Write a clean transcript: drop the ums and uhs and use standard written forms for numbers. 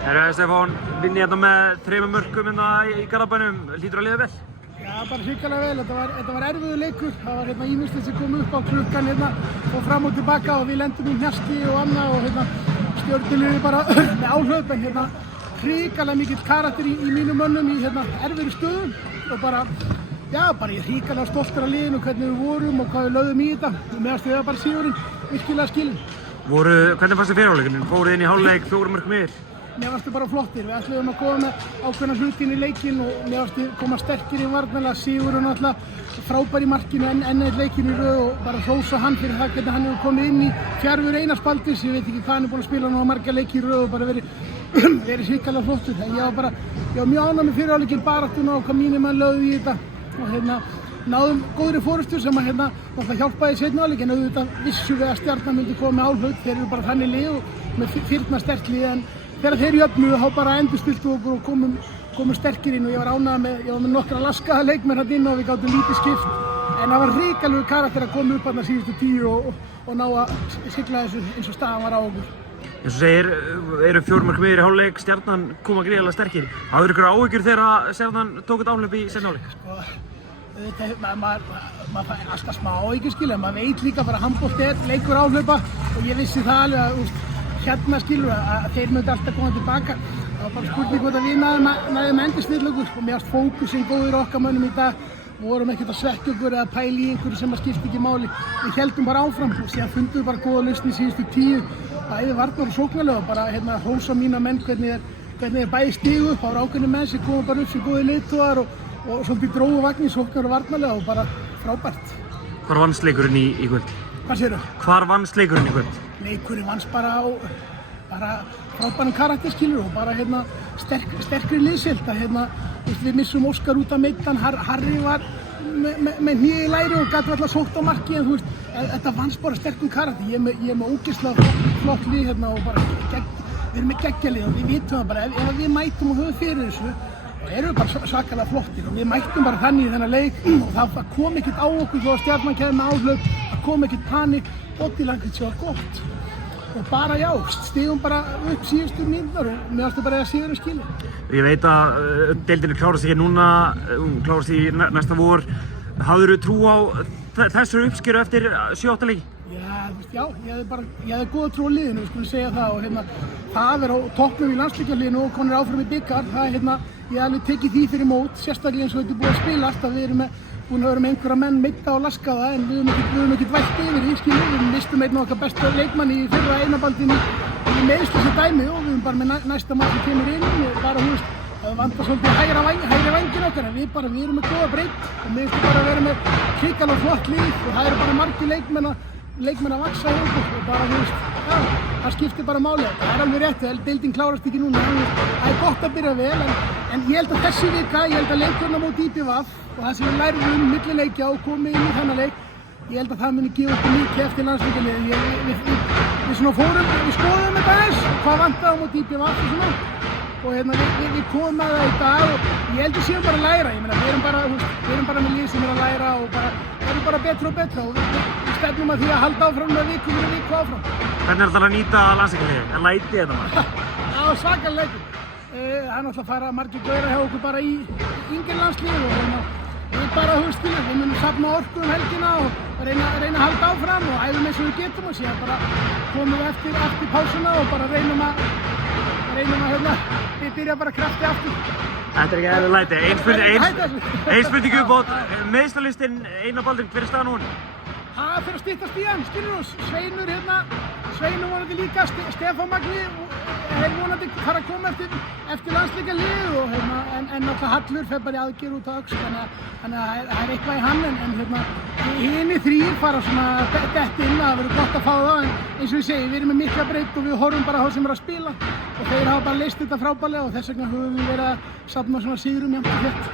Stefán, vinni hérna með 3 mörkum hérna í Garðabænum, hlýtur að líða vel? Já, bara hrikalega vel. Þetta var erfiður leikur. Það var ýmislegt sem kom upp á klukkan og fram og tilbaka og við lendum í hnjaski og annað og Stjörnuliðið bara með áhlaup en hrikalega mikill karakter í mínum mönnum í erfiðri stöðum og bara ég er hrikalega stoltur af liðinu, hvernig við vorum og hvað við lögðum í þetta og meðan við bara sigurinn virkilega skilin. Hvernig fannst þið fyrir hálfleikunum? Fóruð inn í hálfleik 4 mörkum yfir? Mér fannst þið bara flottir. Við ætluðum að koma með ákveðna hluti inn í leikinn og mér fannst þið koma sterkir í varnarlega. Sigurinn náttúrulega frábær í markinu enn eitt leikinn í röð og bara hrósa hann fyrir það hvernig hann hefur komið inn í fjarveru Einars Baldvins. Ég veit ekki hvað hann er búinn að spila nú á marga leiki í röð og bara verið hrikalega flottur. En ég var mjög ánægður með fyrri hálfleikinn baráttuna og hvað mínir menn lögðu í þetta og náðum góðri forystu sem náttúrulega hjálpaði í seinni hálfleik en auðvitað vissum við að Stjarnan myndi koma með áhlaup. Þeir eru bara þannig lið og með firnasterkt lið en þegar þeir jöfnuðu þá bara endurstiltu okkur og komum sterkir inn og ég var ánægður með nokkra laskaða leikmenn hérna inn og við gátum lítið skipt en það var hrikalegur karakter að koma upp þarna síðustu 10 og ná að sigla þessu eins og staðan var á okkur. Eins og segir, eru 4 mörkum yfir í hálfleik, Stjarnan koma gríðarlega sterkir. Hafðirðu ykkur áhyggjur þegar Stjarnan tók þetta áhlaup í seinni hálfleik? Maður fær alltaf smá áhyggjur skilja, maður veit líka bara að handbolti er leikur áhlaupa og ég vissi það alveg að skilur að þeir myndi alltaf koma tilbaka. Það var bara spurning hvort að við næðum endurstilla okkur og mér fannst fókusinn góður okkar mönnum í dag. Við vorum ekkert að svekkja okkur eða pæla í einhverju sem skipti ekki máli. Við héldum bara áfram og síðan fundum við bara góða lausn í síðustu 10. Bæði varnar og sóknarlega og bara hrósa mína menn hvernig þeir bæði stigu upp. Það voru ákveðnir menn sem komu bara upp sem góðir leiðtogar og svolítið drógu vagn í sóknar og varnarlega og bara frábært. Hvar vannst leikurinn í kvöld? Hvað segirðu? Hvar vannst leikurinn í kvöld? Leikurinn vannst bara á frábærum karakter skilur og bara sterkri liðsild við missum Óskar út af meiddan, Harry var með hnéð í læri og gat alltaf sótt á marki en þetta vannst bara sterkum karakter. Ég er með ógeðslega flott lið og bara við erum með geggjalið og við vitum það bara ef við mætum og höfum fyrir þessu og erum við bara svakalega flottir og við mættum bara þannig í þennan leik og það kom ekkert á okkur þó að Stjarnan kæmi með áhlaup, það kom ekkert panik, bodylanguage sem var gott og bara stigum bara upp síðustu mínútur og mér fannst bara að sigurinn skilja. Ég veit að deildin klárast ekki núna, hún klárast í næsta vor. Hafðirðu trú á þessari uppskeru eftir 7-8 leiki? Já, ég hefði góða trú á liðinu, við skulum segja það og það er á toppnum í landsleikjarliðinu og konur áfram í bikar. Ég hef alveg tekið því fyrir mót, sérstaklega eins og þetta er búið að spilast að við erum búin að vera með einhverja menn meidda og laskaða en við höfum ekkert vælt yfir í skilur. Við mistum einn af okkar besta leikmann í fyrra Einarbaldinu í meiðsli sem dæmi og við höfum bara með næsta mann sem kemur inn bara það vantar svolítið hægri vængin okkar en við erum með góða breytt og mér finnst bara að vera með hrikalega flott lið og það eru bara margir leikmenn að vaxa í okkur og bara það skiptir bara máli. Það er alveg rétt, deildin klárast ekki núna, það er gott að byrja vel en ég held að þessi vika, ég held að leikurinn á móti IBVF og það sem við lærðum millileikja og komið inn í þennan leik, ég held að það muni gefa okkur mikið eftir landsleikjarliðið. Við skoðum þetta aðeins, hvað vantaði á móti IBVF og svona og við komum að það í dag og ég held að séum bara að læra. Ég meina, við erum bara með lið sem er að læra og verðum bara betra og betra og við stefnum að því að halda áfram með viku fyrir viku áfram. Hvernig er þetta að nýta landsleikjarliðið? En læti þetta maður? Já, svakalega læti. Það er náttúrulega að fara margir gaurar hjá okkur bara í yngri landslið og við bara við munum safna orku helgina og reyna að halda áfram og æfum eins og við getum og síðan bara komum við eftir pásuna og bara reynum að við byrja bara krafti aftur. Þetta er ekki eðlileg læti. Ein spurning uppátt, meiðslalistin Einar Baldvin, hver er staðan núna? Það fyrir að styttast í hann, skilur þú, Sveinur vonandi líka, Stefán Magni er vonandi fara að koma eftir landsleikjarlið en náttúrulega Hallur fer bara í aðgerð út á öxl þannig að það er eitthvað í hann en hinir 3 fara svona dett inn, það verður gott að fá það en eins og ég segi, við erum með mikla breytt og við horfum bara á það sem er að spila og þeir hafa bara leyst þetta frábærlega og þess vegna höfum við verið að safna svona sigrum jafnt og þétt.